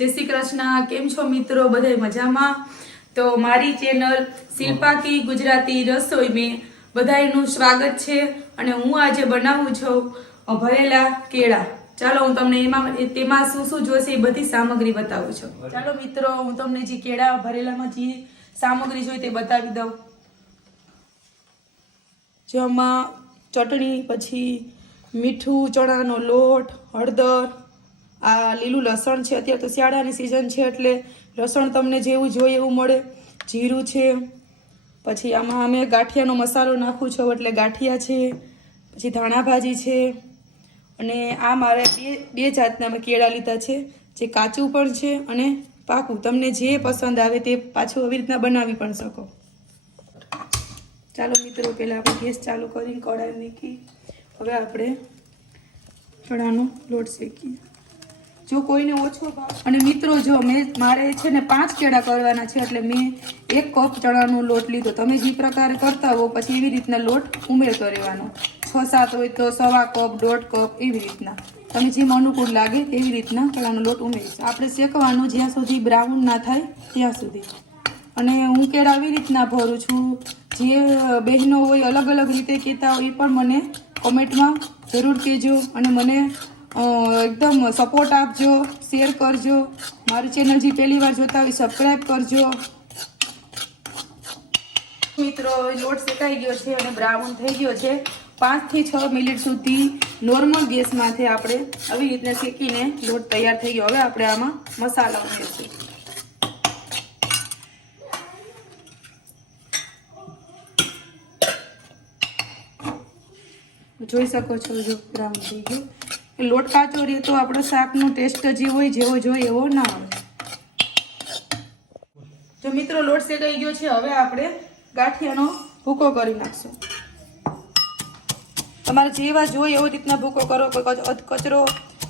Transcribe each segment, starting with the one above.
जय श्री कृष्ण। केम छो मित्रों? बधाई मजामां? तो मारी चेनल शिल्पा की गुजराती रसोई में बधाईनु स्वागत छे। अने हूँ आज बनावुं छुं भरेला केळा। चालो हूँ तमने तेमां शुं शुं जोईशे ए बधी सामग्री बतावुं छुं। चालो मित्रों, हूँ तमने जे केळा भरेलामां जे सामग्री जोईए ते बतावी दऊं। जेमां चटणी, पछी मीठुं, चणानो लोट, हळदर, आ લીલું લસણ છે। અત્યારે તો શિયાળાની સિઝન છે એટલે લસણ તમને જેવું જોઈએ એવું મળે। જીરું છે, પછી આમાં અમે ગાંઠિયાનો મસાલો નાખું છું એટલે ગાંઠિયા છે, પછી ધાણા ભાજી છે। અને આ મારે બે જાતના મેં કેળા લીધા છે, જે કાચું પણ છે અને પાકું। તમને જે પસંદ આવે તે પાછું આવી રીતના બનાવી પણ શકો। ચાલો મિત્રો, પહેલાં આપણે ગેસ ચાલુ કરીને કઢાઈ મૂકી। હવે આપણે ચણાનો લોટ શેકીએ। जो कोई ने ओछो भाव अने मित्रों जो मारे छे ने 5 केड़ा करवाना छे એટલે મેં 1 कप चणानो लोट लीधो। તમે જે પ્રકારે કરતા હો પછી એવી રીતના લોટ ઉમેરતો રહેવાનો। 6-7 હોય તો 1/2 કપ, 1.5 કપ એવી રીતના તમે જેમ અનુકૂળ લાગે એવી રીતના ચણાનો લોટ ઉમેરીશ। આપણે શેકવાનું જ્યાં સુધી બ્રાઉન ના થાય ત્યાં સુધી। અને હું કેળા આવી રીતના ભરું છું। જે બહેનો હોય અલગ અલગ રીતે કહેતા હોય એ પણ મને કોમેન્ટમાં જરૂર કહેજો અને મને एकदम सपोर्ट आपजो, शेर करजो। मारी चेनल जी पहली बार जोता हो सब्सक्राइब करजो। मित्रों, लोट सेकाई गयो छे अने ब्राउन थई गयो छे। 5 થી 6 मिनिट सुधी नॉर्मल गैस माथे आपणे આવી રીતના શેકીને લોટ તૈયાર થઈ ગયો। હવે આપણે આમાં મસાલા ઉમેરશું। જોઈ શકો છો જો બ્રાઉન થઈ ગયો। लोट काचो रहे तो आपणो शाकनो टेस्ट जे होय जेवो जोईए एवो ना आवे। जो मित्रों लोट सेकाई गयो छे, हवे आपणे गाठियानो भूको करी नाखशुं। तमारे जेवा जोईए एवी रीतना भूको करो, कोई कचरो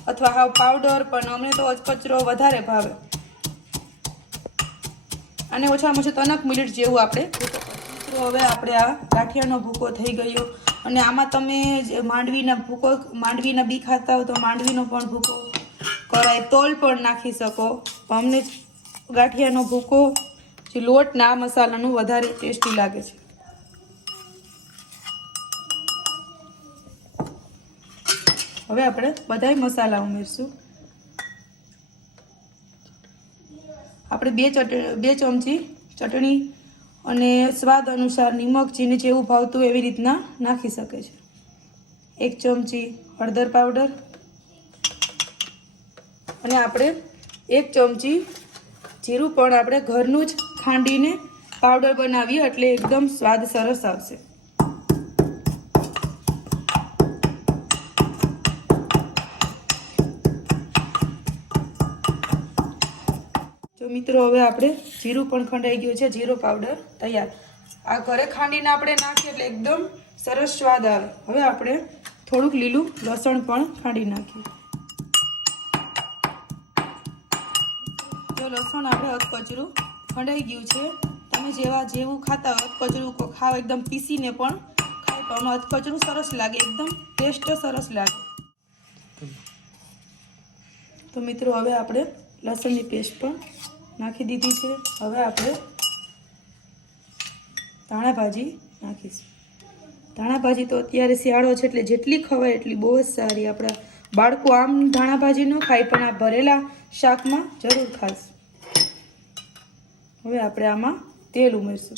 अथवा हाव पाउडर, पण अमने तो कचरो वधारे भावे। अने ओछामां ओछुं 3 मिनिट जेवुं आपणे भूको करशुं। तो हवे आपणे आ गाठियानो भूको थई गयो। અને આમાં તમે માંડવીના ભૂકો, માંડવીના બી ખાતા હો તો માંડવીનો પણ ભૂકો કરાય, તલ પણ નાખી શકો। પણ અમને ગાંઠિયાનો ભૂકો જે લોટના મસાલાનું વધારે ટેસ્ટી લાગે છે। હવે આપણે બધાય મસાલા ઉમેરશું। આપણે 2 ચમચી ચટણી અને સ્વાદ અનુસાર નિમક, જેને જેવું ભાવતું એવી રીતના નાખી શકે છે। 1 ચમચી હળદર પાવડર અને આપણે 1 ચમચી જીરું પણ આપણે ઘરનું જ ખાંડીને પાવડર બનાવીએ એટલે એકદમ સ્વાદ સરસ આવશે। તો મિત્રો હવે આપણે જીરું પણ ખંડાઈ ગયું છે। જીરો પાવડર તૈયાર। આ ઘરે ખાંડીને આપણે નાખીએ એટલે એકદમ સરસ સ્વાદ આવે। હવે આપણે થોડુંક લીલું લસણ પણ ખાંડી નાખીએ। જો લસણ આપણે અધકચરું ખંડાઈ ગયું છે। તમે જેવું ખાતા હોય અધકચરું ખાવ, એકદમ પીસીને પણ ખાય તો આમાં અધકચરું સરસ લાગે, એકદમ ટેસ્ટ સરસ લાગે। તો મિત્રો હવે આપણે લસણની પેસ્ટ પણ નાખી દીધી છે। હવે આપણે ધાણા ભાજી નાખીશું। ધાણા ભાજી તો અત્યારે શિયાળો છે એટલે જેટલી ખવાય એટલી બહુ જ સારી। આપણા બાળકો આમ ધાણા ભાજી ન ખાય પણ આ ભરેલા શાકમાં જરૂર ખાશે। હવે આપણે આમાં તેલ ઉમેરશું।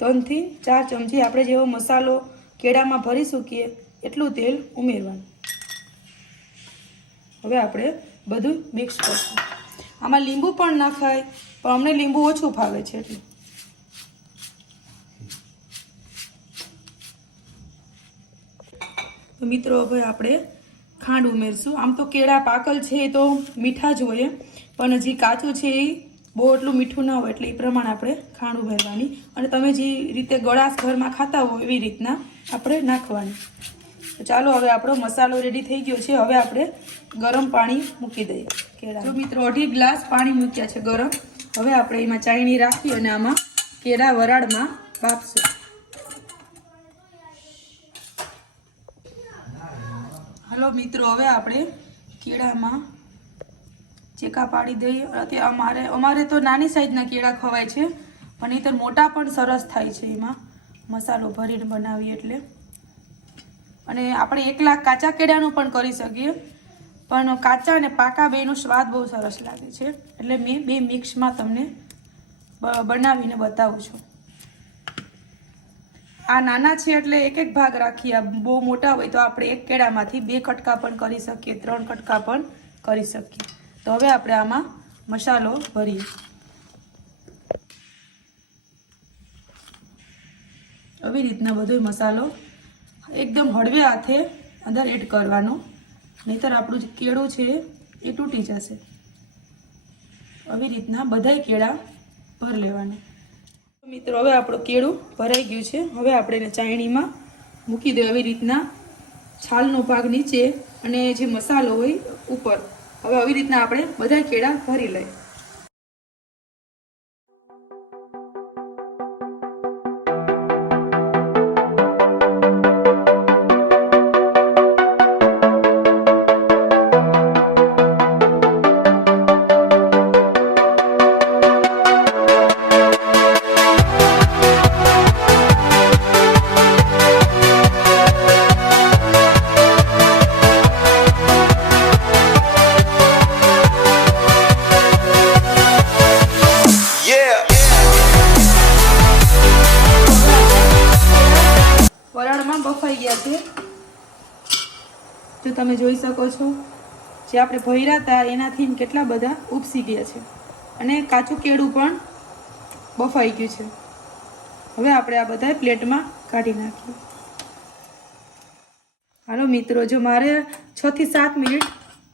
ત્રણ થી 4 ચમચી આપણે જેવો મસાલો કેળામાં ભરી શકીએ એટલું તેલ ઉમેરવાનું। હવે આપણે બધું મિક્સ કરશું। આમાં લીંબુ પણ નાખાય પણ અમને લીંબુ ઓછું ભાવે છે એટલે। તો મિત્રો હવે આપણે ખાંડ ઉમેરશું। આમ તો કેળા પાકલ છે એ તો મીઠા જ હોય, પણ જે કાચું છે એ બહુ એટલું મીઠું ના હોય એટલે એ પ્રમાણે આપણે ખાંડ ઉમેરવાની। અને તમે જે રીતે ગળાશ ઘરમાં ખાતા હો એવી રીતના આપણે નાખવાની। તો ચાલો હવે આપણો મસાલો રેડી થઈ ગયો છે। હવે આપણે ગરમ પાણી મૂકી દઈએ કેળા। જો મિત્રો 2.5 ગ્લાસ પાણી મૂક્યા છે ગરમ। હવે આપણે એમાં ચાળણી રાખી અને આમાં કેળા વરાળમાં બાફશું। હલો મિત્રો, હવે આપણે કેળામાં ચેકા પાડી દઈએ. અત્યારે અમારે તો નાની સાઈઝના કેળા ખવાય છે, પણ નહીંતર મોટા પણ સરસ થાય છે એમાં મસાલો ભરીને બનાવીએ એટલે. અને આપણે એકલા કાચા કેળાનું પણ કરી શકીએ, પણ કાચા અને પાકા બેનો સ્વાદ બહુ સરસ લાગે છે, એટલે મેં બે મિક્સમાં તમને બનાવીને બતાવું છું. આ નાના છે એટલે એક એક ભાગ રાખીએ. બહુ મોટા હોય તો આપણે એક કેળામાંથી 2 કટકા પણ કરી શકીએ, 3 કટકા પણ કરી શકીએ. તો હવે આપણે આમાં મસાલો ભરીએ. આવી રીતના બધો મસાલો એકદમ હળવે હાથે અંદર એડ કરવાનો, નહીતર આપણું જે કેળું છે એ તૂટી જશે. આવી રીતના બધાય કેળા ભરી લેવાના. મિત્રો, હવે આપણું કેળું ભરાઈ ગયું છે. હવે આપણે એને ચાયણીમાં મૂકી દઈએ. આવી રીતના છાલનો ભાગ નીચે અને જે મસાલો હોય ઉપર. હવે આવી રીતના આપણે બધા કેળા ભરી લઈએ. વરાળમાં બફાઈ ગયા છે. જો તમે જોઈ શકો છો, જે આપણે ભર્યા હતા એનાથી કેટલા બધા ઉપસી ગયા છે, અને કાચું કેળું પણ બફાઈ ગયું છે. હવે આપણે આ બધા પ્લેટમાં કાઢી નાખીએ. હાલો મિત્રો, જો મારે 6 થી 7 મિનિટ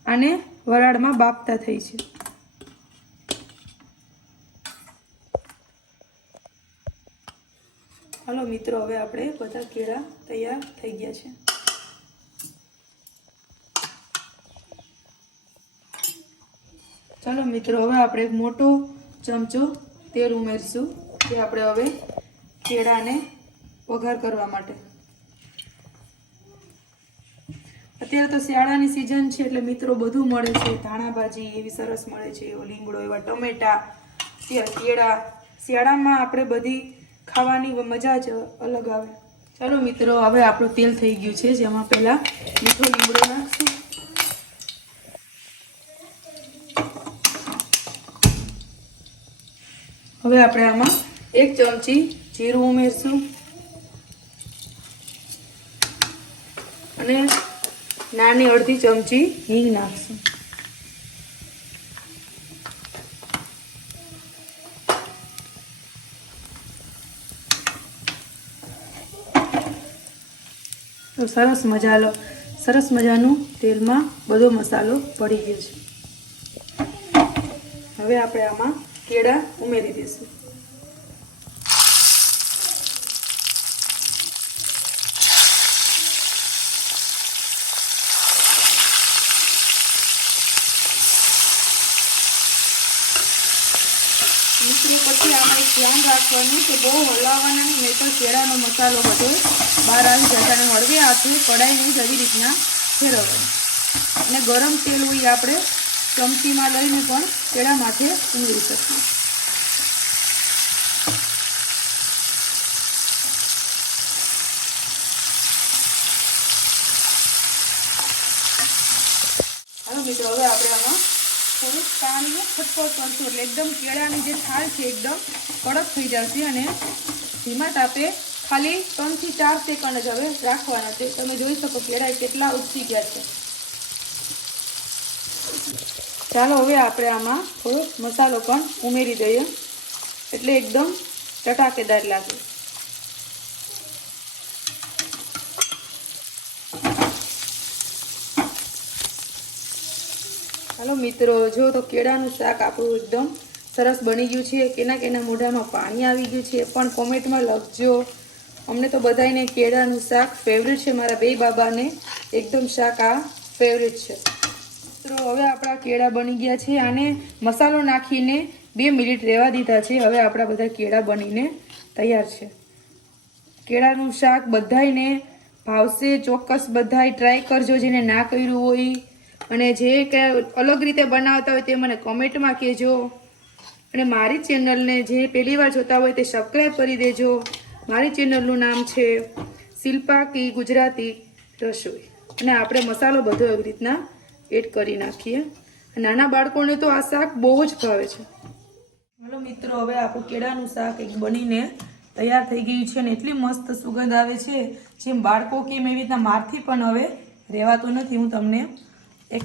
આને વરાળમાં બાફતા થઈ છે. હાલો મિત્રો, હવે આપણે બધા કેળા તૈયાર થઈ ગયા છે. ચાલો મિત્રો, હવે આપણે એક મોટો ચમચો તેલ ઉમેરશું, જે આપણે હવે કેળાને વઘાર કરવા માટે. અત્યારે તો શિયાળાની સિઝન છે એટલે મિત્રો બધું મળે છે. ધાણા ભાજી એવી સરસ મળે છે, લીમડો, એવા ટમેટા, કેળા. શિયાળામાં આપણે બધી ખાવાની મજા જ અલગ આવે. ચાલો મિત્રો, હવે આપણું તેલ થઈ ગયું છે, જેમાં પહેલા મીઠો લીમડો નાખશું. હવે આપણે આમાં 1 ચમચી જીરું ઉમેરશું અને નાની અડધી ચમચી હિંગ નાખશું. તો સરસ મજાનું તેલમાં બધો મસાલો પડી ગયો છે. હવે આપણે આમાં કેળા ઉમેરી દઈશું. મિત્રો, પછી આમાં એક ધ્યાન રાખવાનું કે બહુ હલાવવાના નહીં તો કેળાનો મસાલો બધો બહાર આવી જાય. અને હળવે હાથે કઢાઈને જ આવી રીતના ફેરવવાનું. અને ગરમ તેલ હોય આપણે ચમચીમાં લઈને પણ કેળા માથે ઉમેરી શકીએ. હાલો મિત્રો, હવે આપણે આમાં થોડુંક પાણીનો છટકો કરશું, એટલે એકદમ કેળાની જે છાલ છે એકદમ કડક થઈ જશે. અને ધીમા તાપે ખાલી 3 થી 4 સેકન્ડ જ હવે રાખવાના છે. તમે જોઈ શકો કેળા કેટલા ઉપસી ગયા છે. ચાલો હવે આપણે આમાં થોડો મસાલો પણ ઉમેરી દઈએ, એટલે એકદમ ચટાકેદાર લાગે. હાલો મિત્રો, જો તો કેળાનું શાક આપણું એકદમ સરસ બની ગયું છે. કેના મોઢામાં પાણી આવી ગયું છે પણ કોમેન્ટમાં લખજો. અમને તો બધાને કેળાનું શાક ફેવરેટ છે. મારા 2 બાબાને એકદમ શાક આ ફેવરેટ છે. મિત્રો, હવે આપણા કેળા બની ગયા છે. આને મસાલો નાખીને 2 મિનિટ રહેવા દીધા છે. હવે આપણા બધા કેળા બનીને તૈયાર છે. કેળાનું શાક બધાને ભાવશે ચોક્કસ બધાય ટ્રાય કરજો જેને ના કર્યું હોય, અને જે કે અલગ રીતે બનાવતા હોય તે મને કોમેન્ટમાં કહેજો, અને મારી ચેનલને જે પહેલી વાર જોતા હોય તે સબસ્ક્રાઈબ કરી દેજો. મારી ચેનલનું નામ છે શિલ્પા કી ગુજરાતી રસોઈ, અને આપણે મસાલો બધો એવી રીતના એડ કરી નાખીએ. નાના બાળકોને તો આ શાક બહુ જ ભાવે છે. હાલો મિત્રો, હવે આપણું કેળાનું શાક એક બનીને તૈયાર થઈ ગયું છે, અને એટલી મસ્ત સુગંધ આવે છે જેમ બાળકો કેમ એવી રીતના મારથી પણ હવે રહેવાતું નથી. હું તમને એક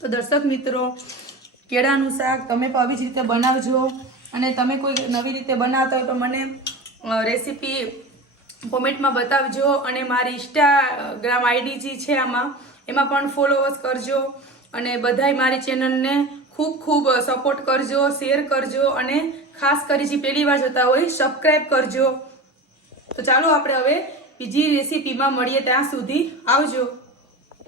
તો દર્શક મિત્રો, કેળાનું શાક તમે પણ આવી જ રીતે બનાવજો, અને તમે કોઈ નવી રીતે બનાવતા હોય તો મને રેસીપી કોમેન્ટમાં બતાવજો, અને મારી ઇન્સ્ટાગ્રામ આઈડી જે છે એમાં પણ ફોલોઅર્સ કરજો, અને બધાય મારી ચેનલને ખૂબ ખૂબ સપોર્ટ કરજો, શેર કરજો, અને ખાસ કરી જે પહેલી વાર જોતા હોય સબસ્ક્રાઈબ કરજો. તો ચાલો આપણે હવે બીજી રેસીપીમાં મળીએ, ત્યાં સુધી આવજો.